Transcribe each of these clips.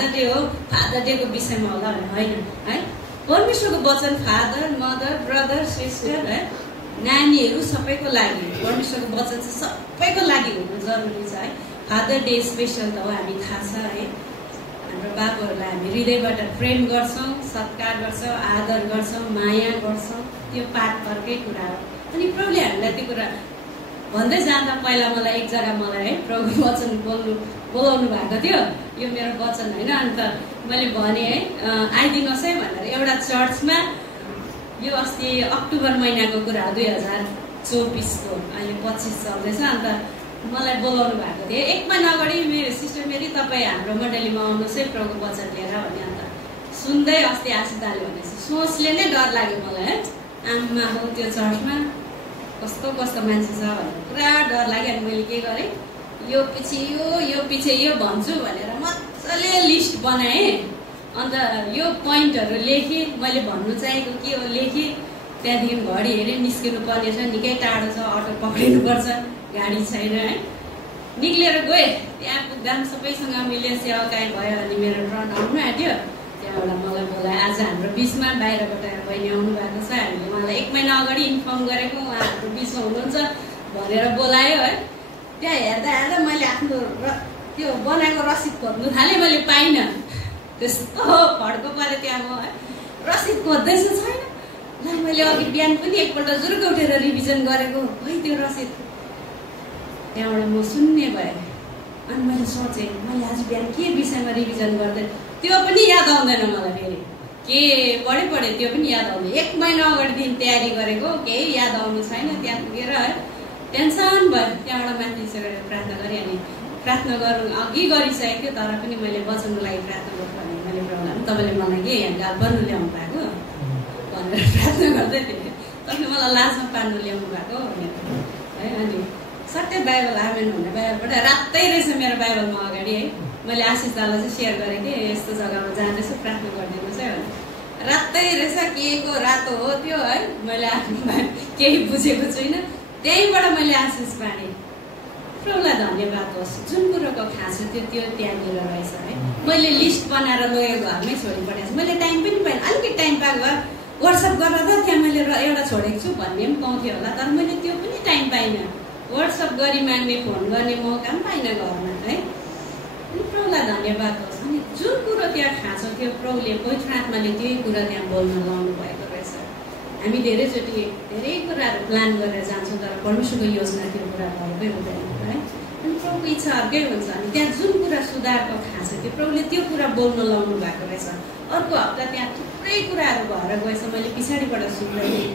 Father day हो, father डेको विषयमा होला होइन है। परमेश्वरको वचन फादर, मदर, ब्रदर, सिस्टर है, नानीहरू सबैको लागि परमेश्वरको वचन चाहिँ सबैको लागि हुनु जरुरी छ है। फादर डे स्पेसल त हो, हामी थाहा छ है। हाम्रो बाबुहरूलाई हामी हृदयबाट प्रेम गर्छौँ, सत्कार गर्छौँ, आदर गर्छौँ, माया गर्छौँ, त्यो पाठभरकै कुरा हो। अनि प्रभुले हामीलाई त्यो कुरा भन्दै जाँदा पहिला मलाई एक जग्गा मलाई है प्रभुको वचन बोलाउनु भएको थियो, यो मेरो वचन होइन। अन्त मैले भने है आइदिनुहोस् है भनेर एउटा चर्चमा, यो अस्ति अक्टोबर महिनाको कुरा हो 2024को, अहिले 25 चल्दैछ। अन्त मलाई बोलाउनु भएको थियो, एक महिना अगाडि मेरो सिस्टर मेरी तपाईँ हाम्रो मण्डलीमा आउनुहोस् है प्रभुको वचन लिएर भने। अन्त सुन्दै अस्ति आशिषदाले भनेपछि सोचले नै डर लाग्यो मलाई है, आमा हो त्यो चर्चमा कस्तो कस्तो मान्छे छ भनेर पुरा डर लाग्यो। अनि मैले के गरेँ, यो पछि यो भन्छु भनेर मजाले लिस्ट बनाएँ। अन्त यो पोइन्टहरू लेखेँ, मैले भन्नु चाहेको के हो लेखेँ। त्यहाँदेखि घडी हेरेँ, निस्किनु पर्ने छ, निकै टाढो छ, अटो पक्रिनुपर्छ, गाडी छैन है। निक्लिएर गएँ, त्यहाँ पुग्दा सबैसँग मिले सेवाकाई भयो। अनि मेरो टर्न आउनु आँट्यो, त्यहाँबाट मलाई बोलायो। आज हाम्रो बिचमा बाहिरबाट बहिनी आउनु भएको छ, हामीले उहाँलाई एक महिना अगाडि इन्फर्म गरेको, उहाँ हाम्रो बिचमा हुनुहुन्छ भनेर बोलायो है। त्यहाँ हेर्दा मैले आफ्नो त्यो बनाएको रसिद खोज्नु थालेँ, मैले पाइनँ। त्यस्तो फड्को पऱ्यो त्यहाँ म है, रसिद खोज्दैछु छैन। ल मैले अघि बिहान पनि एकपल्ट जुरुक उठेर रिभिजन गरेको है त्यो रसिद। त्यहाँबाट म शून्य भएँ। अनि मैले सोचेँ मैले आज बिहान के विषयमा रिभिजन गर्दै, त्यो पनि याद आउँदैन मलाई। फेरि के पढेँ त्यो पनि याद आउँदैन। एक महिना अगाडिदेखि तयारी गरेको केही याद आउनु छैन। त्यहाँ पुगेर है टेन्सन भयो। त्यहाँबाट माथि गएर प्रार्थना गरेँ। अनि प्रार्थना गरौँ अघि गरिसकेको थियो, तर पनि मैले वचनको लागि प्रार्थना गर्छु भने मैले प्रभुलाई तपाईँले मलाई के यहाँ गाल बन्नु ल्याउनु भएको भनेर प्रार्थना गर्दै थिएँ। तपाईँले मलाई लाजमा पार्नु ल्याउनु भएको भनेर है। अनि सट्टै बाइबल आमेन भन्ने बाइबलबाट रातै रहेछ मेरो बाइबलमा अगाडि है। मैले आशिष दालाई चाहिँ सेयर गरेँ कि यस्तो जग्गामा जाँदैछु प्रार्थना गरिदिनुहोस् है भने। रातै रहेछ, के को रातो हो त्यो है, मैले आफ्नो केही बुझेको छुइनँ। त्यहीँबाट मैले आशिष पाएँ। प्रभुलाई धन्यवाद होस्, जुन कुरोको खाँचो थियो त्यो त्यहाँनिर रहेछ है। मैले लिस्ट बनाएर लगेको घरमै छोडिपठाएछु। मैले टाइम पनि पाइनँ, अलिकति टाइम पाएको भए वाट्सएप गरेर त त्यहाँ मैले एउटा छोडेको छु भन्ने पनि पाउँथेँ होला, तर मैले त्यो पनि टाइम पाइनँ। वाट्सएप गरी माग्ने, फोन गर्ने मौका पनि पाइनँ घरमा है। अनि प्रभुलाई धन्यवाद होस्। अनि जुन कुरो त्यहाँ खाँचो थियो प्रभुले पवित्र आत्माले त्यही कुरा त्यहाँ बोल्न लाउनु भएको रहेछ। हामी धेरैचोटि धेरै कुराहरू प्लान गरेर जान्छौँ, तर परमेश्वरको योजना त्यो कुरा भएकै हुँदैन है। अनि प्रभुको इच्छा अर्कै हुन्छ। अनि त्यहाँ जुन कुरा सुधारको खाँचो थियो प्रभुले त्यो कुरा बोल्न लाउनु भएको रहेछ। अर्को हप्ता त्यहाँ थुप्रै कुराहरू भएर गएछ, मैले पछाडिबाट सुन्दै थिएँ।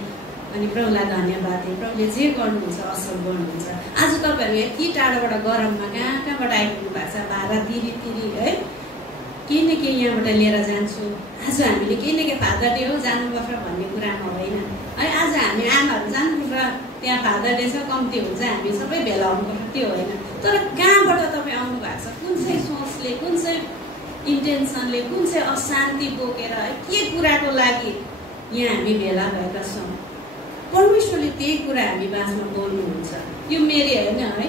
अनि प्रभुलाई धन्यवाद दिएँ। प्रभुले जे गर्नुहुन्छ असल गर्नुहुन्छ। आज तपाईँहरू यति टाढोबाट गरममा कहाँबाट आइपुग्नु भएको छ, भाडा तिरी है, केही न केही यहाँबाट लिएर जान्छु। आज हामीले केही न केही फादर डे हो जानुपर्छ भन्ने कुरामा होइन है। आज हामी आमाहरू जानुपर्छ, त्यहाँ फादर डे छ, कम्ती हुन्छ, हामी सबै भेला आउनुपर्छ त्यो होइन। तर कहाँबाट तपाईँ आउनु भएको छ, कुन चाहिँ सोचले, कुन चाहिँ इन्टेन्सनले, कुन चाहिँ अशान्ति बोकेर के कुराको लागि यहाँ हामी भेला भएका छौँ, परमेश्वरले त्यही कुरा हामी बाँच्न बोल्नुहुन्छ। यो मेरै होइन है।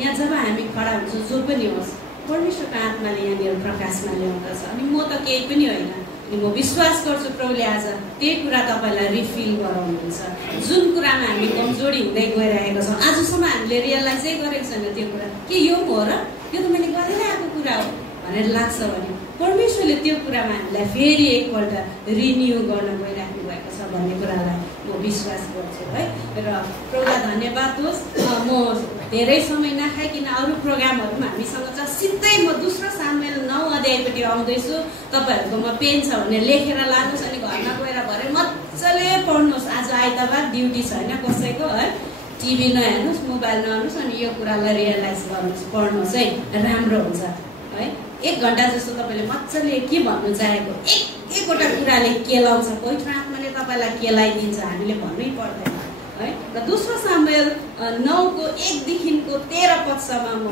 यहाँ जब हामी खडा हुन्छौँ जो पनि होस्, परमेश्वरको आत्माले यहाँनिर प्रकाशमा ल्याउँदछ। अनि म त केही पनि होइन। अनि म विश्वास गर्छु प्रभुले आज त्यही कुरा तपाईँलाई रिफिल गराउनुहुन्छ। जुन कुरामा हामी कमजोरी हुँदै गइरहेको छौँ, आजसम्म हामीले रियलाइजै गरेको छैन त्यो कुरा, के यो हो र यो त मैले गरेरै आएको कुरा हो भनेर लाग्छ भने परमेश्वरले त्यो कुरामा हामीलाई फेरि एकपल्ट रिन्यू गर्न गइराख्नु भएको छ भन्ने कुरालाई म विश्वास गर्छु है। र प्रभुलाई धन्यवाद होस्। म धेरै समय नखाइकन अरू प्रोग्रामहरूमा हामीसँग छ। सिधै म दोस्रो सामुएल 9 अध्यायपट्टि आउँदैछु। तपाईँहरूकोमा पेन छ भने लेखेर लानुहोस्। अनि घरमा गएर भरे मजाले पढ्नुहोस्। आज आइतबार ड्युटी छैन कसैको है। टिभी नहेर्नुहोस्, मोबाइल नहेर्नुहोस्, अनि यो कुरालाई रियलाइज गर्नुहोस्, पढ्नुहोस् है, राम्रो हुन्छ है। 1 घन्टा जस्तो तपाईँले मजाले के भन्नु चाहेको एकवटा कुराले केलाउँछ। पवित्र आत्माले तपाईँलाई केलाइदिन्छ, हामीले भन्नै पर्दैन है। र दोस्रो सामुएल 9को 1देखिको 13 पदसम्म म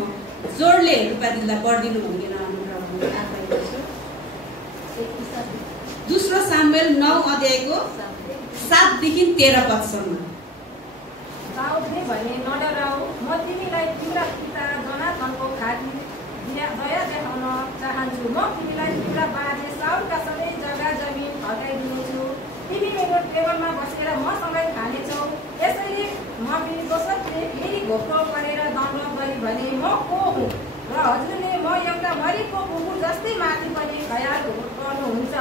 जोडले रूपादिलाई पढिदिनु भनिकन अनुग्रह गर्छु। दोस्रो सामुएल 9 अध्यायको 7देखि 13 पदसम्म। दाउदले भने, नडराऊ, म तिमीलाई तिम्रा पिता जोनाथनको खाडी दिन दया देखाउन चाहन्छु। म तिमीलाई तिम्रा बाजे साउलका सबै जग्गा जमिन फर्काइदिनेछु। तिमी मेरो टेबलमा बसेर मसँगै खानेछौ। यसैले मफिबोसतले फेरि घोप्रो गरेर दण्ड गरी भने, म को हुँ र हजुरले म एउटा मरेको कुकुर जस्तै माथि पनि खयाल गर्नुहुन्छ।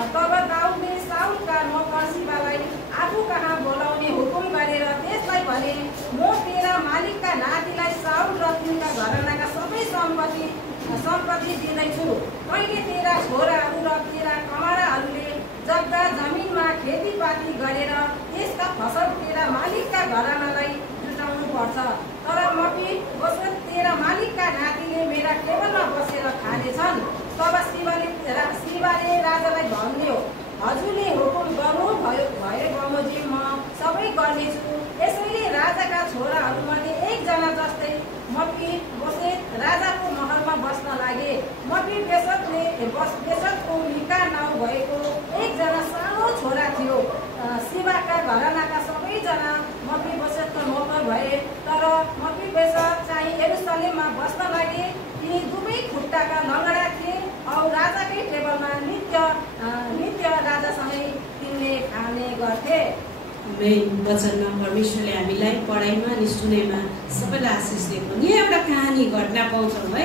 तब दाउदले साउलका नोकर सिबालाई आफू कहाँ बोलाउने हुकुम गरेर त्यसलाई भने, म तेरा मालिकका नातिलाई साउल र तिनका घरानाका सबै सम्पत्ति दिँदैछु। तैँले तेरा छोराहरू र तेरा कमाराहरूले जग्गा जमिनमा खेतीपाती गरेर त्यसका फसल तेरा मालिकका घरानालाई जुटाउनु पर्छ। तर मफिबोसत तेरा मालिकका नातिले मेरा टेबलमा बसेर खानेछन्। तब सिबाले राजालाई भन्यो, हजुरले हुकुम गर्नु भए बमोजिम म सबै गर्नेछु। यसैले राजाका छोराहरूमध्ये एकजना जस्तै मफिबोसत राजाको महलमा बस्न लागे। मफिबोसतको मिका नाउँ भएको एकजना सानो छोरा थियो। सिबाका घरानाका सबैजना मफिबोसतका नोकर भए। तर मफिबोसत चाहिँ यरुशलेममा बस्न लागे। ती दुवै खुट्टाका लङ्गडा थिए औ राजाकै टेबलमा नित्य राजासँगै तिनले खाने गर्थे। वचनमा परमेश्वरले हामीलाई पढाइमा अनि सुनाइमा सबैलाई आशिष दिएको। यहाँ एउटा कहानी घटना पाउँछौँ है।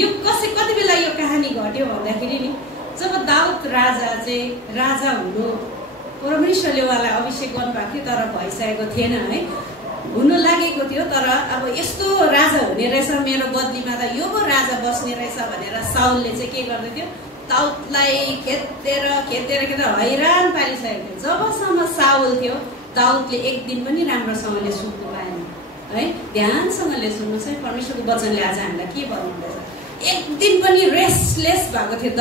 यो कति बेला यो कहानी घट्यो भन्दाखेरि नि, जब दाउद राजा हुनु परमेश्वरले उहाँलाई अभिषेक गर्नुभएको थियो तर भइसकेको थिएन है, हुन लागेको थियो। तर अब यस्तो राजा हुने रहेछ, मेरो बदलीमा त यो राजा बस्ने रहेछ भनेर साउलले चाहिँ के गर्दै थियो, दाउदलाई खेदेर हैरान पारिसकेको थियो। जबसम्म साउल थियो दाउदले एक दिन पनि राम्रोसँगले सुत्नु पाएन है। ध्यानसँगले सुन्नुहोस् है, परमेश्वरको वचनले आज हामीलाई के भन्नुहुँदैछ। एक दिन पनि रेस्टलेस भएको थियो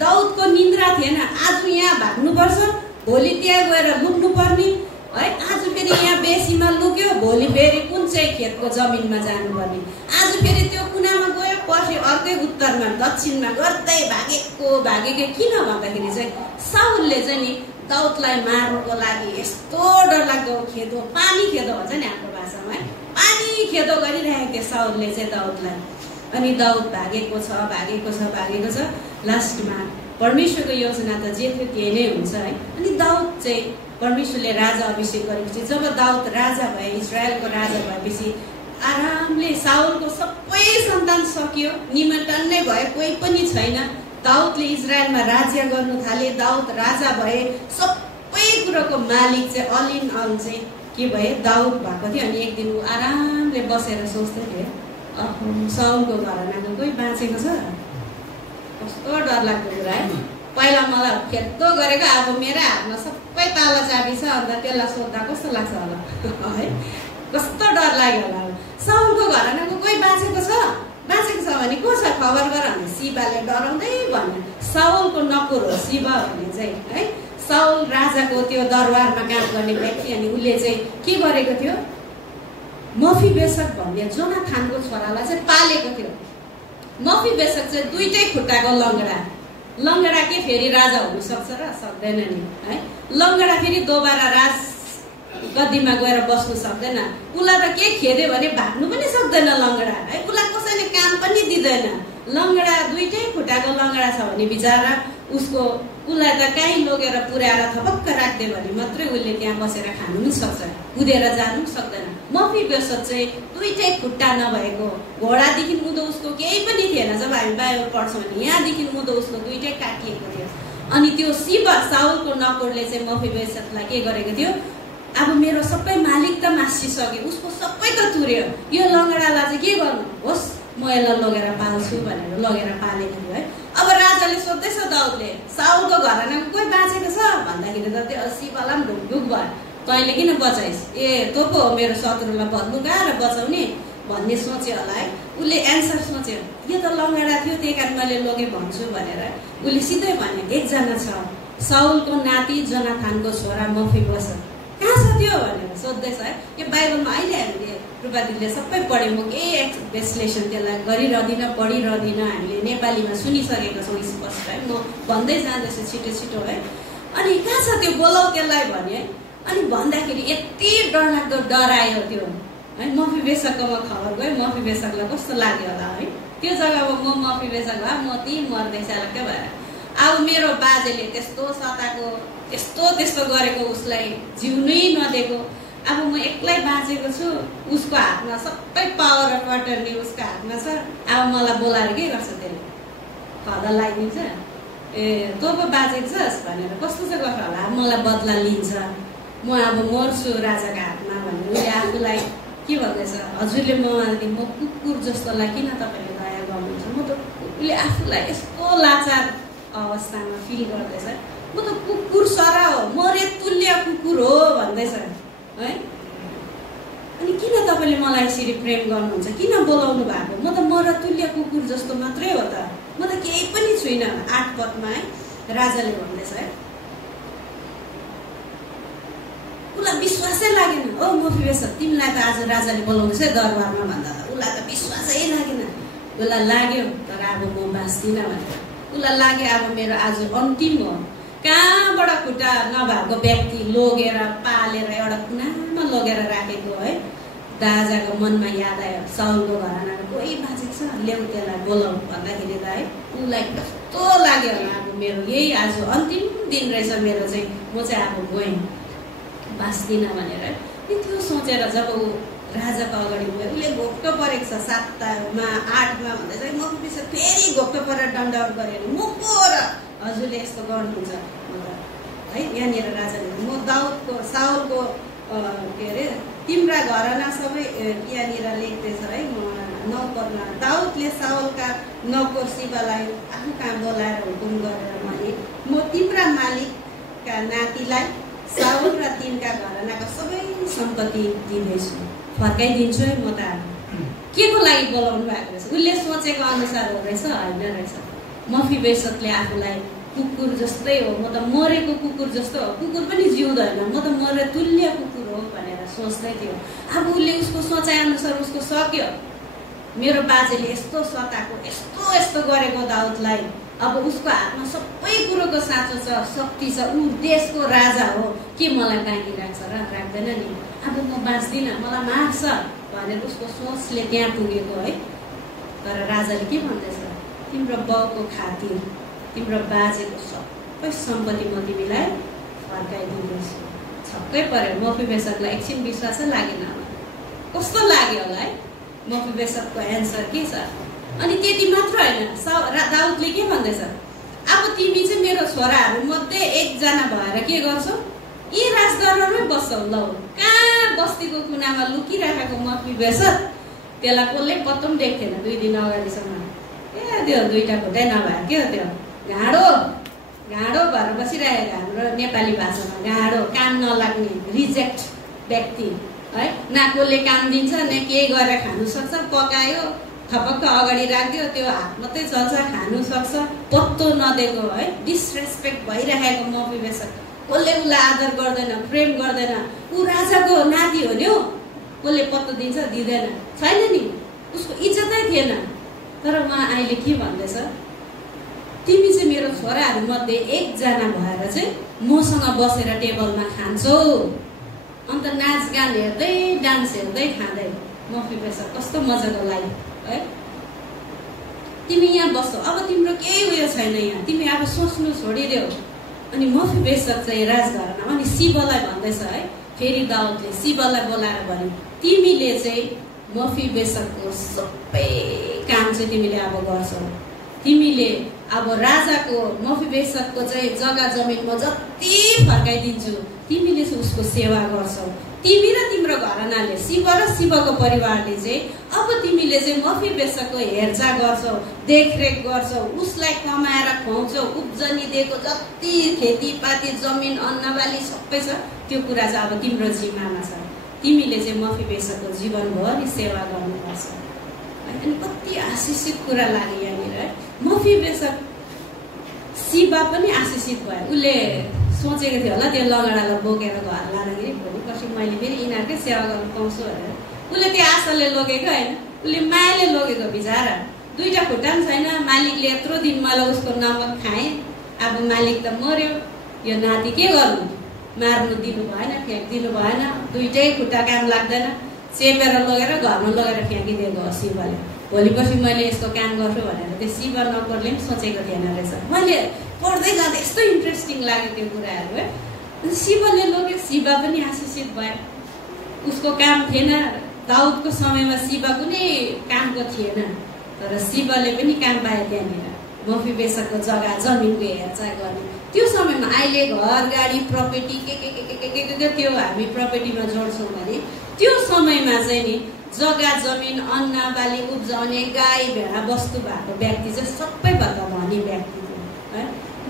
दाउदको निन्द्रा थिएन। आज यहाँ भाग्नुपर्छ, भोलि त्यहाँ गएर लुक्नु पर्ने है। आज फेरि यहाँ बेसीमा लुक्यो, भोलि फेरि कुन चाहिँ खेतको जमिनमा जानुपर्ने। आज फेरि त्यो कुनामा गयो, पछि अर्कै उत्तरमा दक्षिणमा गर्दै भागेको किन भन्दाखेरि चाहिँ साउलले चाहिँ नि दाउदलाई मार्नुको लागि यस्तो डरलाग्दो खेदो, पानी खेदो भन्छ नि हाम्रो भाषामा है, पानी खेदो गरिरहेको थियो साउलले चाहिँ दाउदलाई। अनि दाउद भागेको छ। लास्टमा परमेश्वरको योजना त जे थियो त्यही नै हुन्छ है। अनि दाउद चाहिँ परमेश्वरले राजा अभिषेक गरेपछि, जब दाउद राजा भए, इजरायलको राजा भएपछि आरामले साउलको सबै सन्तान सकियो, निमन्त्रण नै भयो, कोही पनि छैन। दाउदले इजरायलमा राज्य गर्नु थाले, दाउद राजा भए, सबै कुरोको मालिक चाहिँ अल इन अल चाहिँ के भए, दाउद भएको थियो। अनि एक दिन ऊ आरामले बसेर सोच्दै थियो, साउलको घरानाको कोही बाँचेको छ, कस्तो डरलाग्दो कुरा है। पहिला मलाई खेद्दो गरेको, अब मेरो हातमा सबै ताला चाबी छ, अन्त त्यसलाई सोद्धा कस्तो लाग्छ होला है, कस्तो डर लाग्यो होला। साउलको घरानाको कोही बाँचेको छ भने को छ खबर गर भने सिबाले डराउँदै भन्यो। साउलको नकुर हो सिबा भन्ने चाहिँ है। साउल राजाको त्यो दरबारमा काम गर्ने व्यक्ति। अनि उसले चाहिँ के गरेको थियो, मफिबोसत भन्ने जोनाथानको छोरालाई चाहिँ पालेको थियो। मफिबोसत चाहिँ दुईटै खुट्टाको लङ्गडा के फेरि राजा हुन सक्छ र सक्दैन नि है। लङ्गडा फेरि दोबारा राज गद्दीमा गएर बस्नु सक्दैन। उसलाई त के खेद्यो भने भाग्नु पनि सक्दैन लङ्गडा है। उसलाई कसैले काम पनि दिँदैन। लङ्गडा दुईटै खुट्टाको लङ्गडा छ भने बिचारा उसलाई त कहीँ लगेर पुर्याएर थपक्क राख्दियो भने मात्रै उसले त्यहाँ बसेर खानु पनि सक्छ, कुदेर जानु पनि सक्दैन। मफिबोसत चाहिँ दुईटै खुट्टा नभएको, घोडादेखि मुदो उसको केही पनि थिएन। जब हामी बाइबल पढ्छौँ भने यहाँदेखि मुदो उसको दुईटै काटिएको थियो। अनि त्यो सिबा साउलको नकुरले चाहिँ मफिबोसतलाई के गरेको थियो, अब मेरो सबै मालिक त मासिसक्यो, उसको सबै त तुर्यो, यो लङ्गडालाई चाहिँ के गर्नु, होस् म यसलाई लगेर पाल्छु भनेर लगेर पालेको थियो है। अब राजाले सोध्दैछ दाउदले, साउलको घरानाको कोही बाँचेको छ भन्दाखेरि त त्यो सिबालाई पनि ढुकढुक भयो, तैँले किन बचाइस्, ए तँ पो हो मेरो शत्रुलाई बदलु गएर बचाउने भन्ने सोच्यो होला है। उसले एन्सर सोच्यो, यो त लङ्गडा थियो त्यही कारण मैले लगे भन्छु भनेर उसले सिधै भन्यो, एकजना छ साउलको नाति जोनाथानको छोरा मफिबोसत, कहाँ छ त्यो भनेर सोध्दैछ है। यो बाइबलमा अहिले हामीले रूपादिले सबै पढ्यौँ, म केही एक्सप्लेनेसन त्यसलाई गरिरहदिनँ, पढिरहदिनँ, हामीले नेपालीमा सुनिसकेको छौँ स्पष्ट है। म भन्दै जाँदैछु छिटो है। अनि कहाँ छ त्यो, बोलाऊ त्यसलाई भने। अनि भन्दाखेरि यति डरलाग्दो डरायो त्यो है। मफिबोसतकोमा खबर गयो, मफिबोसतलाई कस्तो लाग्यो होला है। त्यो जग्गामा म मफिबेसक भए म त्यहीँ मर्दैछ के भएर अब मेरो बाजेले त्यस्तो सताको त्यस्तो गरेको उसलाई जिउनै नदिएको अब म एक्लै बाँचेको छु उसको हातमा सबै पावर अफ अटर्नी उसको हातमा छ अब मलाई बोलाएर के गर्छ त्यसले खदा लगाइदिन्छ ए तँ पो बाँचेको छस् भनेर कस्तो चाहिँ गर्छ होला मलाई बदला लिन्छ म अब मर्छु राजाको हातमा भनेर उसले आफूलाई के भन्दैछ हजुरले म कुकुर जस्तोलाई किन तपाईँले दया गर्नुहुन्छ म त उसले आफूलाई यस्तो लाचार अवस्थामा फिल गर्दैछ म त कुकुर सरा हो मरे तुल्य कुकुर हो भन्दैछ है अनि किन तपाईँले मलाई यसरी प्रेम गर्नुहुन्छ किन बोलाउनु भएको म त मरतुल्य कुकुर जस्तो मात्रै हो त म त केही पनि छुइनँ 8 पदमा है राजाले भन्दैछ है उसलाई विश्वासै लागेन ओ मफिबेसक तिमीलाई त आज राजाले बोलाउँदैछ दरबारमा भन्दा त उसलाई त विश्वासै लागेन उसलाई लाग्यो तर अब म बाँच्दिनँ भनेर उसलाई लाग्यो अब मेरो आज अन्तिम हो कहाँबाट खुट्टा नभएको व्यक्ति लगेर पालेर एउटा कुनामा लगेर राखेको है राजाको मनमा याद आयो साउलको घरानाको कोही बाँचेको छ ल्याउ त्यसलाई बोलाउ भन्दाखेरि त है उसलाई कस्तो लाग्यो होला अब मेरो यही आज अन्तिम दिन रहेछ मेरो चाहिँ म चाहिँ अब गएँ बाँच्दिनँ भनेर त्यो सोचेर जब ऊ राजाको अगाडि गयो उसले घोप्टो परेको छ 7मा 8मा भन्दा चाहिँ म पछि फेरि घोप्टो परेर दण्डवत गरेर म को र हजुरले यस्तो गर्नुहुन्छ है यहाँनिर राजाले म दाउदको साउलको के अरे तिम्रा घरना सबै यहाँनिर लेख्दैछ है म 9 पदमा दाउदले साउलका नौकर सिबालाई आफू कहाँ बोलाएर हुकुम गरेर भने म तिम्रा मालिकका नातिलाई साउल र तिनका घरनाका सबै सम्पत्ति दिँदैछु फर्काइदिन्छु है म त के को लागि बोलाउनु भएको रहेछ उसले सोचेको अनुसार हो रहेछ होइन रहेछ मफिबेसकले आफूलाई कुकुर जस्तै हो म त मरेको कुकुर जस्तो हो कुकुर पनि जिउँदैन म त मरे तुल्य कुकुर हो भनेर सोच्दै थियो अब उसले उसको सोचाइ अनुसार उसको सक्यो मेरो बाजेले यस्तो सताको यस्तो गरेको दाउदलाई अब उसको हातमा सबै कुरोको साँचो छ शक्ति छ ऊ देशको राजा हो के मलाई बाँकी राख्छ र राख्दैन नि अब म बाँच्दिनँ मलाई मार्छ भनेर उसको सोचले त्यहाँ पुगेको है तर राजाले के भन्दैछ तिम्रो बाउको खातिर तिम्रो बाजेको सबै सम्पत्ति म तिमीलाई फर्काइदिँदैछु छक्कै पऱ्यो मफिबेसकलाई एकछिन विश्वासै लागेन होला कस्तो लाग्यो होला है मफिबेसकको एन्सर के छ अनि त्यति मात्र होइन दाउदले के भन्दैछ अब तिमी चाहिँ मेरो छोराहरू मध्ये एकजना भएर के गर्छौ यी राजदरबारमै बस्छौ ल कहाँ बस्तीको कुनामा लुकिराखेको मफिबेसक त्यसलाई कसले पत्तो पनि देख्थेन 2 दिन अगाडिसम्म ए त्यो 2टा खुट्टै नभए के हो त्यो घाँडो भएर बसिरहेको हाम्रो नेपाली भाषामा घाँडो काम नलाग्ने रिजेक्ट व्यक्ति है न कसले काम दिन्छ न के गरेर खानु सक्छ पकायो थपक्क अगाडि राख्यो त्यो हात मात्रै चल्छ खानु सक्छ पत्तो नदिएको है डिसरेस्पेक्ट भइरहेको मफिबेसक कसले उसलाई आदर गर्दैन प्रेम गर्दैन ऊ राजाको नाति हो नि कसले पत्तो दिन्छ दिँदैन छैन नि उसको इज्जतै थिएन तर उहाँ अहिले के भन्दैछ तिमी चाहिँ मेरो छोराहरू मध्ये एकजना भएर चाहिँ मसँग बसेर टेबलमा खान्छौ अन्त नाचगान हेर्दै डान्स हेर्दै खाँदै मफिबेसक कस्तो मजाको लाग्यो है तिमी यहाँ बस्छौ अब तिम्रो केही उयो छैन यहाँ तिमी अब सोच्नु छोडिदेऊ अनि मफिबेसक चाहिँ राजघरमा अनि शिवलाई भन्दैछ है फेरि दाउदले शिवलाई बोलाएर भने तिमीले चाहिँ मफिबेसकको सबै काम चाहिँ तिमीले अब गर्छौ तिमीले अब राजाको मफिबेसकको चाहिँ जग्गा जमिन म जति फर्काइदिन्छु तिमीले चाहिँ उसको सेवा गर्छौ तिमी र तिम्रो घरनाले शिव र शिवको परिवारले चाहिँ अब तिमीले चाहिँ मफिबेसकको हेरचाह गर्छौ देखरेख गर्छौ उसलाई कमाएर खुवाउँछौ उब्जनी दिएको जति खेतीपाती जमिन अन्नबाली सबै छ त्यो कुरा चाहिँ अब तिम्रो जिम्मामा छ तिमीले चाहिँ मफिबेसकको जीवनभरि सेवा गर्नुपर्छ अनि कति आशिषित कुरा लाग्यो यहाँनिर मफिबेसक शिव पनि आशिषित भयो उसले सोचेको थियो होला त्यो लगडालाई बोकेर घर लाँदाखेरि भोलि पर्सि मैले फेरि यिनीहरूकै सेवा गर्नु पाउँछु भनेर उसले त्यो आशाले लगेको होइन उसले मायाले लगेको बिचरा 2टा खुट्टा पनि छैन मालिकले यत्रो दिन मैले उसको नमक खाएँ अब मालिक त मर्यो यो नाति के गर्नु मार्नु दिनु भएन फ्याँकिदिनु भएन 2टै खुट्टा काम लाग्दैन चेपेर लगेर घरमा लगेर फ्याँकिदिएको शिवले भोलिपर्सि मैले यस्तो काम गर्छु भनेर त्यो शिव नगरले पनि सोचेको थिएन रहेछ। मैले पढ्दै जाँदा यस्तो इन्ट्रेस्टिङ लाग्यो त्यो कुराहरू है। शिवले लग्यो, शिव पनि आशिषित भयो। उसको काम थिएन, दाउदको समयमा शिव कुनै कामको थिएन, तर शिवले पनि काम पाए त्यहाँनिर मफिबेसतको जग्गा जमिनको हेरचाह गर्ने। त्यो समयमा अहिले घर गाडी प्रपर्टी के त्यो हामी प्रपर्टीमा जोड्छौँ भने त्यो समयमा चाहिँ नि जग्गा जमिन अन्न बाली उब्जाउने गाई भेडा वस्तु भएको व्यक्ति चाहिँ सबैभन्दा धनी व्यक्ति थियो है।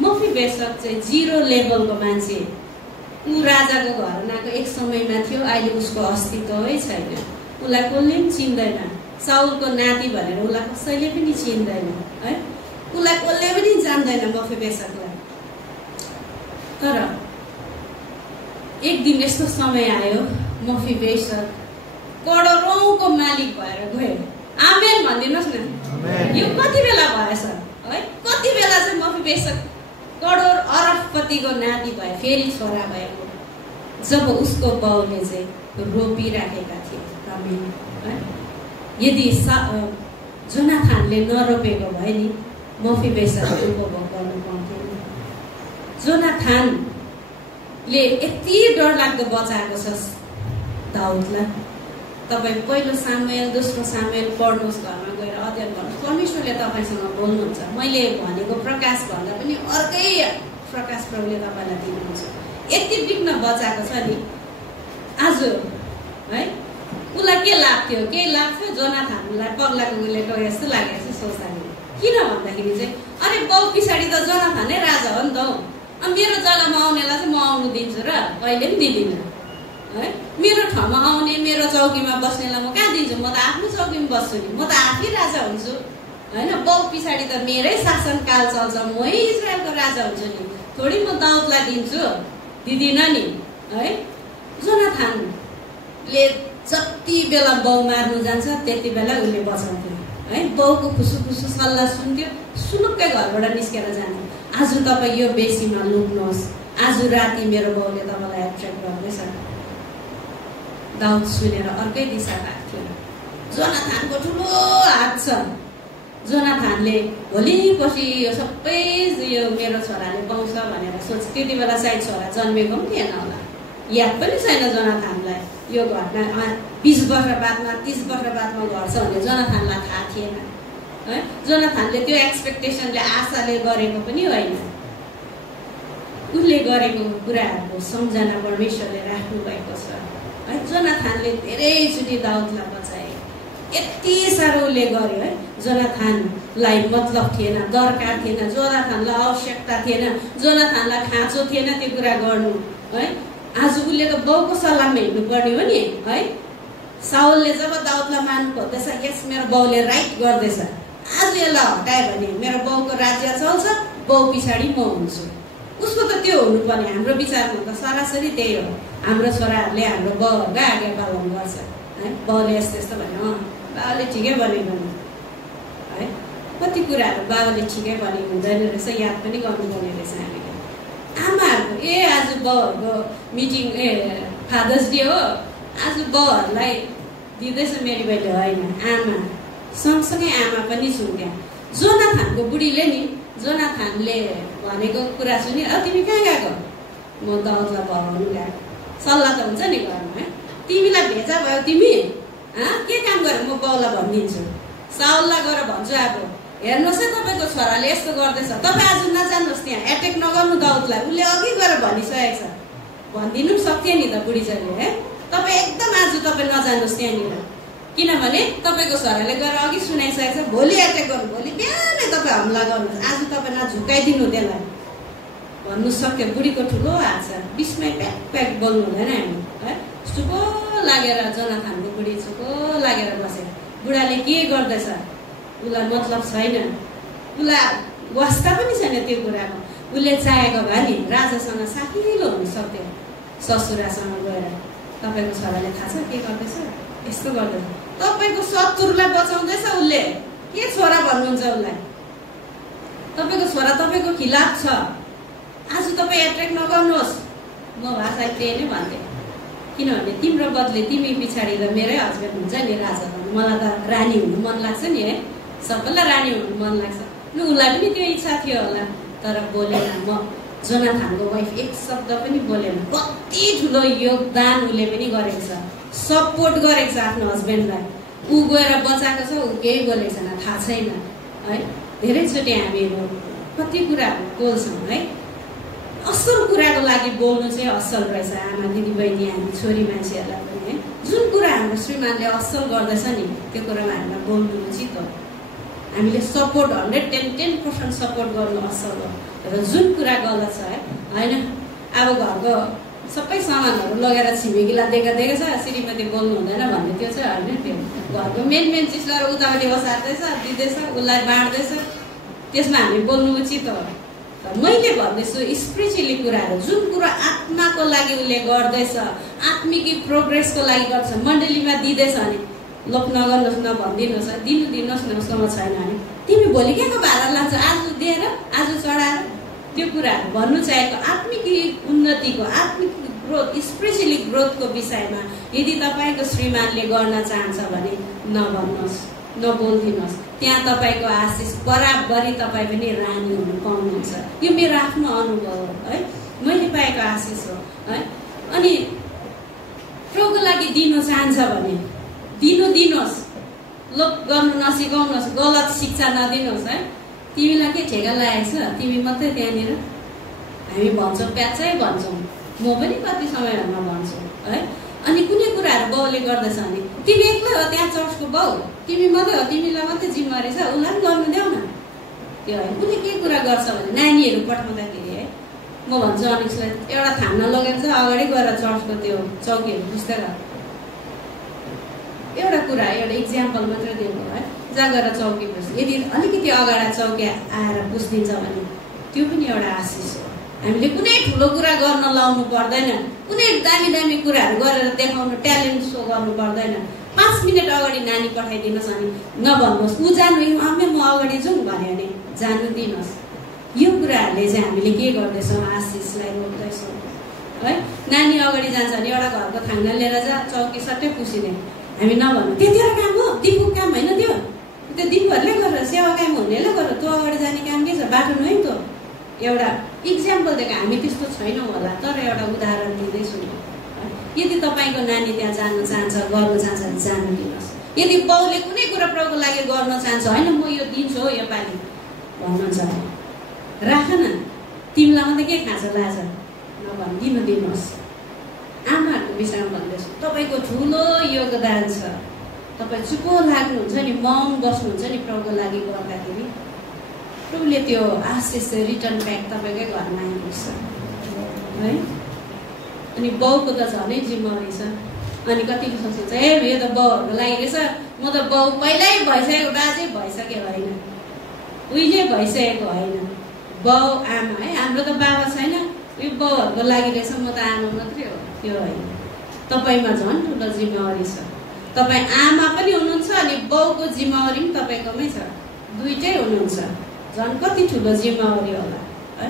मफिबेसत चाहिँ 0 लेभलको मान्छे। ऊ राजाको घरानाको एक समयमा थियो, अहिले उसको अस्तित्वै छैन। उसलाई कसले पनि चिन्दैन। साउलको नाति भनेर उसलाई कसैले पनि चिन्दैन है। उसलाई कसले पनि जान्दैन मफिबेसतलाई। तर एक दिन यस्तो समय आयो, मफिबेसत करोडौँको मालिक भएर गयो। आमेन भनिदिनुहोस् न। यो कति बेला भएछ है? कति बेला चाहिँ मफिबेसत करोड अरबपतिको नाति भयो, फेरि छोरा भएको, जब उसको बाउले चाहिँ रोपिराखेका थिए जमिन है। यदि जोनाथानले नरोपेको भए नि मफिबेसतले उपभोग गर्नु पाउँथ्यो। जोनाथानले यति डरलाग्दो बचाएको छ दाउदलाई। तपाईँ पहिलो सामुएल दोस्रो सामुएल पढ्नुहोस्, घरमा गएर अध्ययन गर्नुहोस्। परमेश्वरले तपाईँसँग बोल्नुहुन्छ। मैले भनेको प्रकाश भन्दा पनि अर्कै प्रकाश प्रभुले तपाईँलाई दिनुहुन्छ। यति बिग्न बचाएको छ नि आज है। उसलाई के लाग्थ्यो जोनाथानलाई पग्लाको उसले टोके जस्तो लागेको छ सोच्दाखेरि। किन भन्दाखेरि चाहिँ अरे बाउ पछाडि त जोनाथानै राजा हो नि त। मेरो जग्गामा आउनेलाई चाहिँ म आउनु दिन्छु र कहिले पनि दिँदिनँ है। मेरो ठाउँमा आउने, मेरो चौकीमा बस्नेलाई म कहाँ दिन्छु? म त आफ्नो चौकीमा बस्छु नि, म त आफै राजा हुन्छु होइन। बाउ पछाडि त मेरै शासनकाल चल्छ, मै इजरायलको राजा हुन्छु नि, थोरै म दाउदलाई दिन्छु, दिदिनँ नि है। जोनाथानले जति बेला बाउ मार्नु जान्छ त्यति बेला उसले बचाउँथ्यो है। बाउको खुसु खुसु सल्लाह सुन्थ्यो, सुनुक्कै घरबाट निस्केर जाने। आज तपाईँ यो बेसीमा लुक्नुहोस्, आज राति मेरो बाउले तपाईँलाई एट्र्याक्ट गर्दैछ। दाउद सुनेर अर्कै दिशा लाग्थ्यो। जोनाथानको ठुलो हात छ। जोनाथानले भोलि पछि यो सबै यो मेरो छोराले पाउँछ भनेर सोच। त्यति बेला सायद छोरा जन्मेको पनि थिएन होला, याद पनि छैन जोनाथानलाई। यो घटना 20 वर्ष बादमा 30 वर्ष बादमा घट्छ भने जोनाथानलाई थाहा थिएन है। जोनाथानले त्यो एक्सपेक्टेसनले आशाले गरेको पनि होइन। उसले गरेको कुराहरूको सम्झना परमेश्वरले राख्नु भएको छ है। जोनाथानले धेरैचोटि दाउदलाई बचाए। यति साह्रो उसले गर्यो है। जोनाथानलाई मतलब थिएन, दरकार थिएन, जोनाथानलाई आवश्यकता थिएन, जोनाथानलाई खाँचो थिएन त्यो कुरा गर्नु है। आज उसले त बाउको सल्लाहमा हिँड्नु पर्ने हो नि है। साउलले जब दाउदलाई मान्नु खोज्दैछ, यस मेरो बाउले राइट गर्दैछ, आज यसलाई हटायो भने मेरो बाउको राज्य चल्छ, बाउ पछाडि म हुन्छु। उसको त त्यो हुनुपर्ने। हाम्रो विचारमा त सरासरी त्यही हो। हाम्रो छोराहरूले हाम्रो बाउहरूलाई आज्ञा पालन गर्छ है। बाउले यस्तो यस्तो भन्यो, बाउले ठिकै भनेको है। कति कुराहरू बाउले ठिकै भनेको हुँदैन रहेछ, याद पनि गर्नुपर्ने रहेछ हामीले। आमाहरूको आज बाउहरूको मिटिङ फादर्स डे हो, आज बाउहरूलाई दिँदैछ मेरी बहिनी होइन, आमा सँगसँगै आमा पनि छु त्यहाँ। जोनाथानको बुढीले नि जोनाथानले भनेको कुरा सुनि, तिमी कहाँ गएको? म दाउदलाई भगाउनु गएको। सल्लाह त हुन्छ नि घरमा है। तिमीलाई भेजा भयो, तिमी के काम गर? म बाउलाई भनिदिन्छु, साउललाई गएर भन्छु, अब हेर्नुहोस् है तपाईँको छोराले यस्तो गर्दैछ, तपाईँ आज नजानुहोस्, त्यहाँ एट्याक नगर्नु दाउदलाई। उसले अघि गएर भनिसकेको छ। भनिदिनु सक्थ्यो नि त बुढीजले है। तपाईँ एकदम आज तपाईँ नजानुहोस् त्यहाँनिर, किनभने तपाईँको छोराले गएर अघि सुनाइसकेको छ। भोलि एट्याक गर्नु, भोलि बिहानै तपाईँ हमला गर्नुहोस्, आज तपाईँ नझुकाइदिनु त्यसलाई भन्नु सक्यो। बुढीको ठुलो हात छ, बिचमै प्याक प्याक बोल्नु हुँदैन हामी है। चुपो लागेर जोनाथानको बुढी चुपो लागेर बसे। बुढाले के गर्दैछ उसलाई मतलब छैन, उसलाई वास्ता पनि छैन त्यो कुरामा। उसले चाहेको भए नि राजासँग साथीलो हुनु सक्थ्यो। ससुरासँग गएर तपाईँको छोराले थाहा छ के गर्दैछ, यस्तो गर्दैछ, तपाईँको शत्रुलाई बचाउँदैछ उसले, के छोरा भन्नुहुन्छ उसलाई? तपाईँको छोरा तपाईँको खिलाफ छ, आज तपाईँ एट्र्याक नगर्नुहोस्। म भाषा त्यही नै भन्थेँ। किनभने तिम्रो बदले तिमी पछाडि त मेरै हस्बेन्ड हुन्छ नि राजा भन्नु। मलाई त रानी हुनु मन लाग्छ नि है, सबैलाई रानी हुनु मन लाग्छ। ल उसलाई पनि त्यो इच्छा थियो होला, तर बोलेन। म जोनाथनको वाइफ एक शब्द पनि बोलेन। कति ठुलो योगदान उसले पनि गरेको छ, सपोर्ट गरेको छ आफ्नो हस्बेन्डलाई। ऊ गएर बचाएको छ, ऊ केही बोलेको छैन, थाहा छैन है। धेरैचोटि हामीहरू कति कुराहरू बोल्छौँ है, असल कुराको लागि बोल्नु चाहिँ असल रहेछ। आमा दिदीबहिनी हामी छोरी मान्छेहरूलाई पनि है, जुन कुरा हाम्रो श्रीमानले असल गर्दैछ नि त्यो कुरामा हामीलाई बोल्नु उचित हो। हामीले सपोर्ट 110% सपोर्ट गर्नु असल हो। र जुन कुरा गलत छ है होइन, अब घरको सबै सामानहरू लगेर छिमेकीलाई दिएको छ, श्रीमती बोल्नु हुँदैन भन्ने त्यो चाहिँ होइन। त्यो घरको मेन चिज लगेर उतापट्टि बसार्दैछ, दिँदैछ, उसलाई बाँड्दैछ, त्यसमा हामी बोल्नु उचित हो। मैले भन्दैछु स्पिरिचुअली कुराहरू, जुन कुरा आत्माको लागि उसले गर्दैछ, आत्मिक प्रोग्रेसको लागि गर्छ, मण्डलीमा दिँदैछ भने लोक नगर्नुहोस्, नभनिदिनुहोस्, दिनुहोस् न, उसकोमा छैन भने तिमी भोलि के को भाडा लाग्छ, आज दिएर आज चढाएर त्यो कुराहरू भन्नु चाहेको आत्मिक उन्नतिको, आत्मिक ग्रोथ, स्पिरिचुअली ग्रोथको विषयमा यदि तपाईँको श्रीमानले गर्न चाहन्छ भने नभन्नुहोस्, नबोलिदिनुहोस्। त्यहाँ तपाईँको आशिष बराबरी तपाईँ पनि रानी हुनु पाउनुहुन्छ। यो मेरो आफ्नो अनुभव हो है, मैले पाएको आशिष हो है। अनि प्रभुको लागि दिनु चाहन्छ भने दिनुहोस्, लोक गर्नु नसिकाउनुहोस्, गलत शिक्षा नदिनुहोस् है। तिमीलाई के ठेगा लागेको छ, तिमी मात्रै त्यहाँनिर, हामी भन्छौँ, प्याचै भन्छौँ, म पनि कति समयहरूमा भन्छु है। अनि कुनै कुराहरू बाउले गर्दैछ भने तिमी एक्लै हो त्यहाँ चर्चको बाउ, तिमी मात्रै हो, तिमीलाई मात्रै जिम्मेवारी छ, उसलाई पनि गर्नु देऊ न। त्यो होइन, उसले के कुरा गर्छ भने नानीहरू पठाउँदाखेरि है, म भन्छु अनिक्सलाई एउटा थाना लगेर चाहिँ अगाडि गएर चर्चको त्यो चौकीहरू पुस्दै गर। एउटा कुरा, एउटा इक्जाम्पल मात्रै दिएको है, जहाँ गएर चौकी पुस्। यदि अलिकति अगाडि चौकी आएर पुस्दिन्छ भने त्यो पनि एउटा आशिष हो। हामीले कुनै ठुलो कुरा गर्न लाउनु पर्दैन, कुनै दामी दामी कुराहरू गरेर देखाउनु, ट्यालेन्ट सो गर्नु पर्दैन। 5 मिनट अगाडि नानी पठाइदिनुहोस् अनि नभन्नुहोस् ऊ जानु, आमे म अगाडि जाउँ भन्यो भने जानु दिनुहोस्। यो कुराहरूले चाहिँ हामीले के गर्दैछौँ, आशिषलाई रोक्दैछौँ है। नानी अगाडि जान्छ भने एउटा घरको थाङ्ना लिएर जा, चौकी सट्टै पुसिदिउँ। हामी नभन्नु त्यो तेरो काम हो, दिनको काम होइन, त्यो दिनभरले गरेर सेवा काम हुनेले गरेर तँ अगाडि जाने काम के छ, बाटो नै त। एउटा इक्जाम्पल दिएको, हामी त्यस्तो छैनौँ होला, तर एउटा उदाहरण दिँदैछु। यदि तपाईँको नानी त्यहाँ जानु चाहन्छ, गर्न चाहन्छ भने जानु दिनुहोस्। यदि बाउले कुनै कुरा प्रभुको लागि गर्न चाहन्छ, होइन म यो दिन्छु हो योपालि भन्नुहुन्छ भने राख न, तिमीलाई मात्रै के खान्छ लाज नभनिदिनु दिनुहोस्। आमाहरूको विषयमा भन्दैछु, तपाईँको ठुलो योगदान छ। तपाईँ चुपो लाग्नुहुन्छ नि, मौन बस्नुहुन्छ नि प्रभुको लागि गर्दाखेरि, प्रभुले त्यो आशिष रिटर्न ब्याक तपाईँकै घरमा आइपुग्छ है। अनि बाउको त झनै जिम्मेवारी छ। अनि कतिले सोच्छ ए यो त बाउहरूको लागि रहेछ, म त बाउ पहिल्यै भइसकेको, बाजे भइसक्यो होइन, उहिले भइसकेको होइन। बाउ आमा है, हाम्रो त बाबा छैन, यो बाउहरूको लागि रहेछ, म त आमा मात्रै हो, त्यो होइन। तपाईँमा झन् ठुलो जिम्मेवारी छ। तपाईँ आमा पनि हुनुहुन्छ अनि बाउको जिम्मेवारी पनि तपाईँकोमै छ, दुइटै हुनुहुन्छ। झन् कति ठुलो जिम्मेवारी होला है।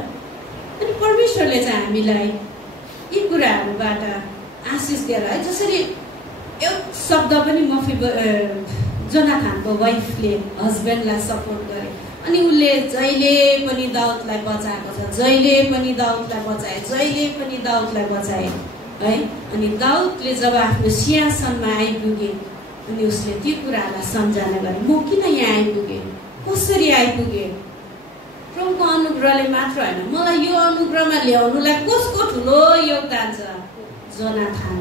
अनि परमेश्वरले चाहिँ हामीलाई यी कुराहरूबाट आशिष दिएर है, जसरी एक शब्द पनि जोनाथनको वाइफले हस्बेन्डलाई सपोर्ट गरे अनि उसले जहिले पनि दाउदलाई बचाएको छ, जहिले पनि दाउदलाई बचाए, जहिले पनि दाउदलाई बचाए है। अनि दाउदले जब आफ्नो सिंहासनमा आइपुगे अनि उसले ती कुरालाई सम्झना गरे, म किन यहाँ आइपुगेँ, कसरी आइपुगेँ, प्रभुको अनुग्रहले मात्र होइन, मलाई यो अनुग्रहमा ल्याउनुलाई कसको ठुलो योगदान छ, जोनाथन।